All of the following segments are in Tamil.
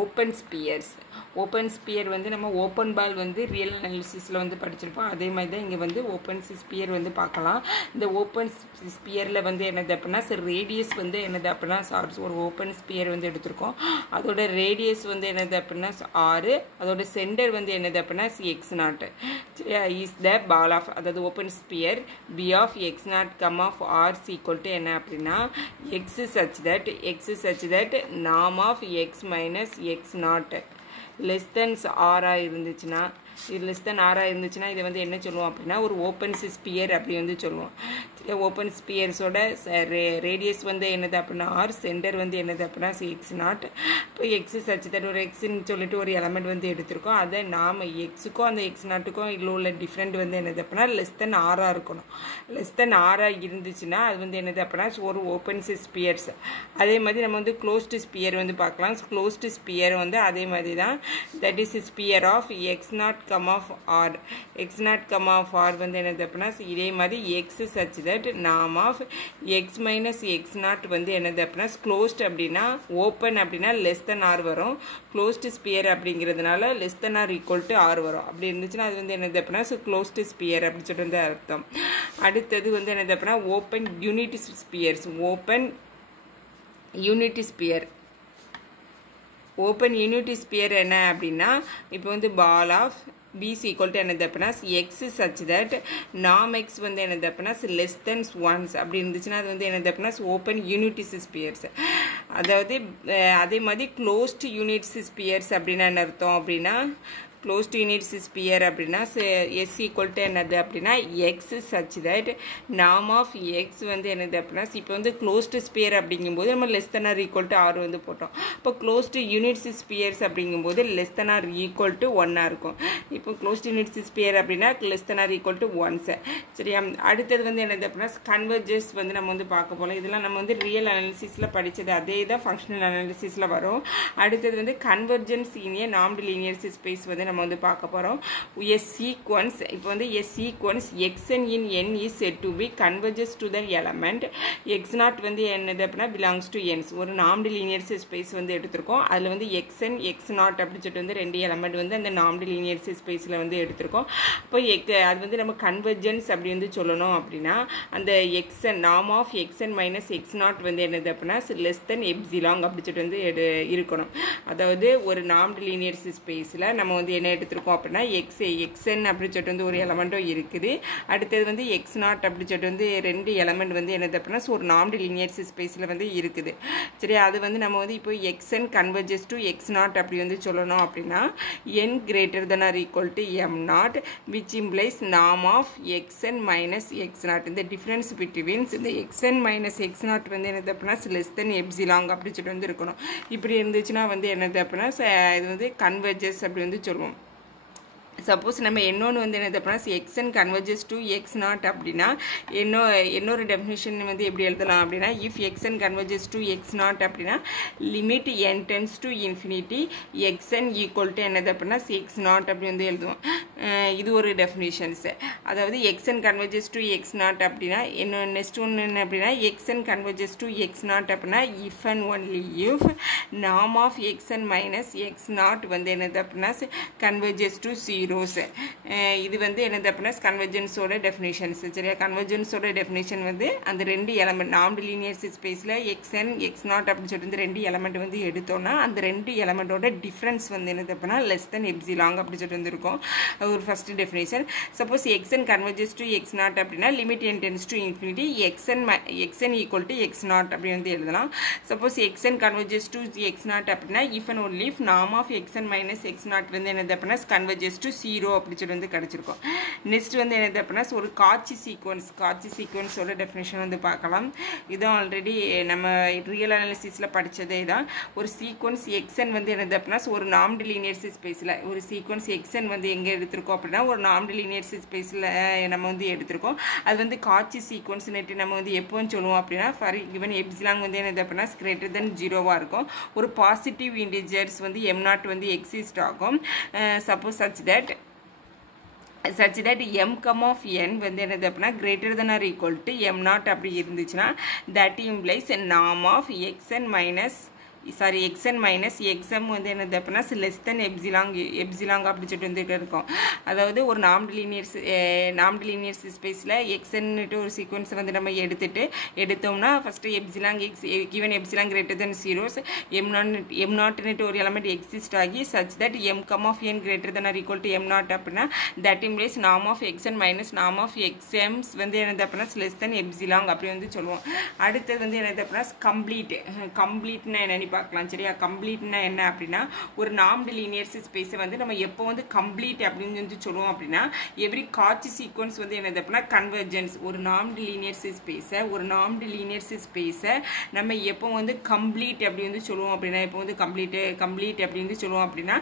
Open Spears. ஓப்பன் ஸ்பியர் வந்து நம்ம ஓப்பன் பால் வந்து ரியல் அனாலிசிஸில் வந்து படிச்சிருப்போம். அதே மாதிரி தான் இங்கே வந்து ஓப்பன் ஸ்பியர் வந்து பார்க்கலாம். இந்த ஓப்பன் ஸ்பியரில் வந்து என்னது அப்படின்னா ரேடியஸ் வந்து என்னது அப்படின்னா ஒரு ஓப்பன் ஸ்பியர் வந்து எடுத்திருக்கோம். அதோட ரேடியஸ் வந்து என்னது அப்படின்னா 6. அதோட சென்டர் வந்து என்னது அப்படின்னா x0. Is the ball of, அதாவது open sphere B of x0 comma r equal to என்ன அப்படின்னா x such that norm of x minus x0 less than r இருந்துச்சுன்னா, இது லெஸ் தென் ஆராக இருந்துச்சுன்னா இதை வந்து என்ன சொல்லுவோம் அப்படின்னா ஒரு ஓப்பன் ஸ்பியர் அப்படி வந்து சொல்லுவோம். ஓப்பன் ஸ்பியர்ஸோட ரேடியஸ் வந்து என்னது அப்படின்னா ஆர், சென்டர் வந்து என்னது அப்படின்னா x0. இப்போ எக்ஸ் சச் தட் ஒரு எக்ஸ்ன்னு சொல்லிட்டு ஒரு எலமெண்ட் வந்து எடுத்திருக்கோம். அதை நாம் எக்ஸுக்கும் அந்த x0க்கும் இதில் உள்ள டிஃப்ரெண்ட் வந்து என்னது அப்படின்னா லெஸ் தென் ஆராக இருக்கணும். லெஸ் தென் ஆராக இருந்துச்சுன்னா அது வந்து என்னது அப்படின்னா ஒரு ஓப்பன் ஸ்பியர்ஸ். அதே மாதிரி நம்ம வந்து க்ளோஸ்டு ஸ்பியர் வந்து பார்க்கலாம். க்ளோஸ்டு ஸ்பியர் வந்து அதே மாதிரி தான், that is sphere of x0 comma R. x0 comma R வந்து என்னது அப்படின்னா இதே மாதிரி எக்ஸ் சச் தட் நாம் ஆஃப் எக்ஸ் மைனஸ் x0 வந்து என்னது அப்படின்னா க்ளோஸ்ட் அப்படின்னா ஓப்பன் அப்படின்னா லெஸ் தென் ஆர் வரும். க்ளோஸ்டு ஸ்பியர் அப்படிங்கிறதுனால less than R equal to R வரும். அப்படி இருந்துச்சுன்னா அது வந்து என்னது அப்படின்னா க்ளோஸ்டு ஸ்பியர் அப்படின்னு சொல்லிட்டு வந்து அர்த்தம். அடுத்தது வந்து என்னது அப்படின்னா open unit spheres. Open unit sphere. Open unit sphere என்ன அப்படின்னா இப்போ வந்து ball of b is equal to என்னது அப்படின்னா x such that norm x வந்து என்னது அப்படின்னா less than 1 அப்படி இருந்துச்சுன்னா அது வந்து என்னது அப்படின்னா ஓப்பன் யூனிட் ஸ்பியர்ஸ். அதாவது அதே மாதிரி க்ளோஸ்டு யூனிட் ஸ்பியர்ஸ் அப்படின்னா என்ன அர்த்தம் அப்படின்னா க்ளோஸ்டு யூனிட் ஸ்பியர் அப்படின்னா எஸ் ஈக்குவல் டு என்னது அப்படின்னா எக்ஸ் சச் தட் நாம் ஆஃப் எக்ஸ் வந்து என்னது அப்படின்னா இப்போ வந்து க்ளோஸ்டு ஸ்பியர் அப்படிங்கும்போது நம்ம less than R equal to R வந்து போட்டோம். இப்போ க்ளோஸ்டு யூனிட்ஸ் ஸ்பியர்ஸ் அப்படிங்கும்போது less than R equal to 1 இருக்கும். இப்போ க்ளோஸ்டு யூனிட்ஸ் ஸ்பியர் அப்படின்னா less than R equal to 1. சரியா? அடுத்தது வந்து என்னது அப்படின்னா கன்வர்ஜஸ் வந்து நம்ம வந்து பார்க்க போகலாம். இதெல்லாம் நம்ம வந்து ரியல் அனாலிசிஸில் படித்தது அதே தான் ஃபங்க்ஷனல் அனாலிசிஸில் வரும். அடுத்தது வந்து கன்வர்ஜன்ஸ் இன் ஏ நார்ம்டு லீனியர் ஸ்பேஸ் வந்து நம்ம வந்து பார்க்க போறோம். a sequence, இப்போ வந்து a sequence xn in n is said to be converges to the element x0 வந்து என்னது அப்படின்னா belongs to n. ஒரு நார்ம்டு லீனியர் ஸ்பேஸ் வந்து எடுத்திருக்கோம். அதில் வந்து xn x0 அப்படின்னு சொல்லிட்டு வந்து 2 எலமெண்ட் வந்து அந்த நார்ம்டு லீனியர் ஸ்பேஸில் வந்து எடுத்திருக்கோம். அப்போ அது வந்து நம்ம கன்வர்ஜென்ஸ் அப்படி வந்து சொல்லணும் அப்படின்னா அந்த xn norm of xn minus x0 வந்து என்னது அப்படின்னா less than epsilon அப்படி சொல்லிட்டு வந்து இருக்கணும். அதாவது ஒரு நார்ம்டு லீனியர் ஸ்பேஸில் நம்ம வந்து என்ன எடுத்திருக்கோம் அப்படின்னா xn அப்படி சொல்லிட்டு வந்து ஒரு எலமெண்ட்டும் இருக்குது. அடுத்தது வந்து x0 அப்படி சொல்லிட்டு வந்து 2 எலமெண்ட் வந்து என்னது அப்படின்னா ஒரு நார்ம்டு லீனியர் ஸ்பேஸில் வந்து இருக்குது. சரி, அது வந்து நம்ம வந்து இப்போ xn கன்வர்ஜஸ் டு x0 அப்படி வந்து சொல்லணும் அப்படின்னா n greater than or equal to m0 which implies norm of xn minus x0. இந்த டிஃப்ரென்ஸ் பிட்வீன் இந்த xn minus x0 வந்து என்னது அப்படின்னா less than epsilon அப்படி சொல்லிட்டு வந்து இருக்கணும். இப்படி இருந்துச்சுன்னா வந்து என்னது அப்படின்னா இது வந்து கன்வர்ஜஸ் அப்படி வந்து சொல்லுவோம். சப்போஸ் நம்ம இன்னொன்று வந்து என்னது அப்படின்னா xn converges to x0 அப்படின்னா இன்னொரு டெஃபினிஷன் வந்து எப்படி எழுதலாம் அப்படின்னா if xn converges to x0 அப்படின்னா limit n tends to infinity xn equal to என்னது அப்படின்னா x0 அப்படி வந்து எழுதுவோம். இது ஒரு டெஃபினிஷன்ஸ். அதாவது xn converges to x0 அப்படின்னா இன்னும் நெக்ஸ்ட் ஒன்று என்ன அப்படின்னா xn converges to x0 அப்படின்னா if and only if norm of xn minus x0 வந்து என்னது அப்படின்னா converges to 0. இது வந்து என்னது அப்படின்னா கன்வர்ஜென்ஸோட டெஃபினேஷன்ஸ். சரியா? கன்வர்ஜென்ஸோட டெஃபினேஷன் வந்து அந்த 2 எலமெண்ட் நார்ம்டு லீனியர் ஸ்பேஸில் xn x0 அப்படின்னு சொல்லிட்டு 2 எலமெண்ட் வந்து எடுத்தோம்னா அந்த 2 எலமெண்டோட டிஃப்ரென்ஸ் வந்து என்னது அப்படின்னா லெஸ் தென் எப்சிலாங் அப்படி சொல்லிட்டு வந்துருக்கும். ஒரு first definition. Suppose xn converges to x0 அப்படின்னா limit n tends to infinity xn equal to x0 அப்படி வந்து எழுதலாம். Suppose xn converges to x0 அப்படின்னா if and only if norm of xn minus x0 வந்து என்னது அப்படின்னா கன்வர்ஜஸ் டு 0 அப்படி சொல்லி வந்து கிடைச்சிருக்கும். நெக்ஸ்ட் வந்து என்னது அப்படின்னா ஒரு காட்சி சீக்வன்ஸோட டெஃபினேஷன் வந்து பார்க்கலாம். இதுவும் ஆல்ரெடி நம்ம ரியல் அனாலிசிஸில் படித்ததே தான். ஒரு சீக்வன்ஸ் xn வந்து என்னது அப்படின்னா ஒரு நார்ம்டு லீனியர் ஸ்பேஸில் ஒரு சீக்வன்ஸ் xn வந்து எங்கே எடுத்திருக்கோம் அப்படின்னா ஒரு நார்ம்டு லீனியர் ஸ்பேஸில் நம்ம வந்து எடுத்திருக்கோம். அது வந்து காட்சி சீக்வன்ஸ் நெட்டு நம்ம வந்து எப்போன்னு சொல்லுவோம் அப்படின்னா ஃபார் கிவன் எப்சிலாங் வந்து என்னது அப்படின்னா கிரேட்டர் தென் 0 இருக்கும். ஒரு பாசிட்டிவ் இன்டிஜர்ஸ் வந்து m0 வந்து எக்ஸிஸ்ட் ஆகும். Suppose such that m of n வந்து என்னது அப்படின்னா greater than or equal to m0 அப்படி இருந்துச்சுன்னா that implies norm of xn minus sorry xn minus xm வந்து என்னது அப்படின்னா லெஸ் தென் எப்சிலாங் அப்படி சொல்லிட்டு வந்து இருக்கும். அதாவது ஒரு நாம்டு லீனியர் ஸ்பேஸில் எக்ஸன்னுட்டு ஒரு சீக்வன்ஸை வந்து நம்ம எடுத்தோம்னா first epsilon given epsilon greater than zeros m0ன்னுட்டு ஒரு எலமெண்ட் எக்ஸிஸ்ட் ஆகி such that m comma n greater than R equal to m0 அப்படின்னா that implies norm of xn minus norm of xms வந்து என்னது அப்படின்னா லெஸ் தென் எப்சிலாங் அப்படி வந்து சொல்லுவோம். அடுத்தது வந்து என்னது அப்படின்னா கம்ப்ளீட்னா என்னன்னு பார்க்கலாம். சரியா, கம்ப்ளீட்னா என்ன அப்படின்னா ஒரு நாம்டு லீனியர் ஸ்பேஸை வந்து நம்ம எப்போ வந்து கம்ப்ளீட் அப்படின்னு வந்து சொல்லுவோம் அப்படின்னா எவ்ரி காட்சி சீக்வன்ஸ் வந்து என்னது அப்படின்னா கன்வர்ஜென்ஸ். ஒரு நாம்டு லீனியர் ஸ்பேஸை நம்ம எப்போ வந்து கம்ப்ளீட் அப்படி வந்து சொல்லுவோம் அப்படின்னா எப்போ வந்து கம்ப்ளீட் அப்படி வந்து சொல்லுவோம் அப்படின்னா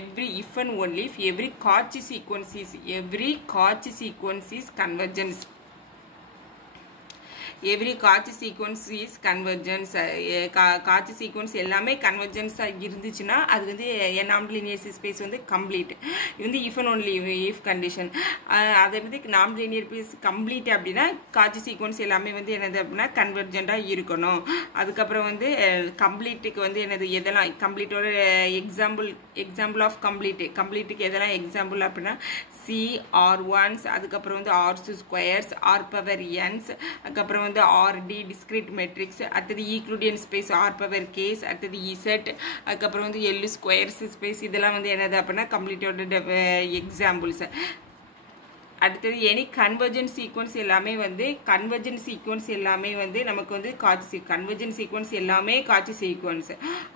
every if and only every காட்சி சீக்வன்ஸ் இஸ் கன்வர்ஜென்ஸ். எவ்ரி காட்சி சீக்வன்ஸ் இஸ் கன்வர்ஜென்ஸ். காட்சி சீக்வன்ஸ் எல்லாமே கன்வர்ஜென்ஸாக இருந்துச்சுன்னா அது வந்து நாம்டு லீனியர் ஸ்பேஸ் வந்து கம்ப்ளீட். இது வந்து if and only if condition. அதை வந்து நாம்டு லீனியர் ஸ்பேஸ் கம்ப்ளீட் அப்படின்னா காட்சி சீக்வன்ஸ் எல்லாமே வந்து என்னது அப்படின்னா கன்வர்ஜென்ட்டாக இருக்கணும். அதுக்கப்புறம் வந்து கம்ப்ளீட்டுக்கு வந்து என்னது எதெல்லாம் கம்ப்ளீட்டோட எக்ஸாம்பிள் ஆஃப் கம்ப்ளீட்டுக்கு எதெல்லாம் எக்ஸாம்பிள் அப்படின்னா சி R1s, அதுக்கப்புறம் வந்து R2 squares, R power n's, அதுக்கப்புறம் வந்து RD டிஸ்கிரீட் மெட்ரிக்ஸ், அடுத்தது ஈக்ளூடியன் ஸ்பேஸ் R பவர் கேஸ், அடுத்தது இசட், அதுக்கப்புறம் வந்து L ஸ்கொயர்ஸ் ஸ்பேஸ். இதெல்லாம் வந்து என்னது அப்படின்னா கம்ப்ளீட்டோட எக்ஸாம்பிள்ஸ். அடுத்தது எனி கன்வர்ஜென்ட் சீக்வன்ஸ் எல்லாமே வந்து நமக்கு வந்து கன்வர்ஜென்ட் சீக்வன்ஸ் எல்லாமே காட்சி சீக்வன்ஸ்.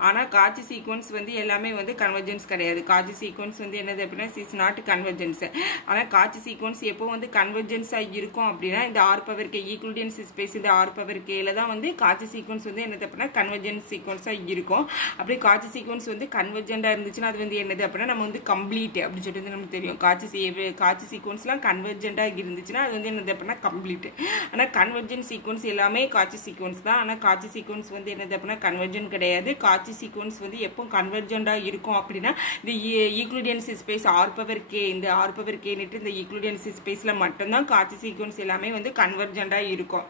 ஆனால் காட்சி சீக்வன்ஸ் வந்து எல்லாமே வந்து கன்வர்ஜென்ஸ் கிடையாது. காட்சி சீக்வன்ஸ் வந்து என்னது அப்படின்னா இஸ் நாட் கன்வர்ஜென்ஸ். ஆனால் காட்சி சீக்வன்ஸ் எப்போ வந்து கன்வர்ஜென்ஸாக இருக்கும் அப்படின்னா இந்த R பவர் கே ஈக்குவலியன்ஸ் ஸ்பேஸ் இந்த R பவர் கேல தான் வந்து காட்சி சீக்வன்ஸ் வந்து என்னது அப்படின்னா கன்வர்ஜென்ட் சீக்வன்ஸாக இருக்கும். அப்படி காட்சி சீக்வன்ஸ் வந்து கன்வர்ஜென்ட்டாக இருந்துச்சுன்னா அது வந்து என்னது அப்படின்னா நம்ம வந்து கம்ப்ளீட் அப்படின்னு சொல்லிட்டு வந்து நமக்கு தெரியும். காட்சி சீக்வன்ஸ்லாம் கன்வர்ஜென்ட்டாக இருந்துச்சுன்னா அது வந்து என்னது அப்படின்னா கம்ப்ளீட். ஆனால் கன்வர்ஜென்ட் சீக்வன்ஸ் எல்லாமே காட்சி சீக்வன்ஸ் தான். ஆனால் காட்சி சீக்வன்ஸ் வந்து என்னது அப்படின்னா கன்வர்ஜென்ட் கிடையாது. காட்சி சீக்வன்ஸ் வந்து எப்போ கன்வர்ஜென்ட்டாக இருக்கும் அப்படின்னா இந்த ஈக்ளூடியன்ஸ் ஸ்பேஸ் R பவர் கே இந்த R பவர் கேன்னுட்டு இந்த ஈக்ளூடியன்ஸ் ஸ்பேஸில் மட்டும்தான் காட்சி சீக்வன்ஸ் எல்லாமே வந்து கன்வர்ஜென்ட்டாக இருக்கும்.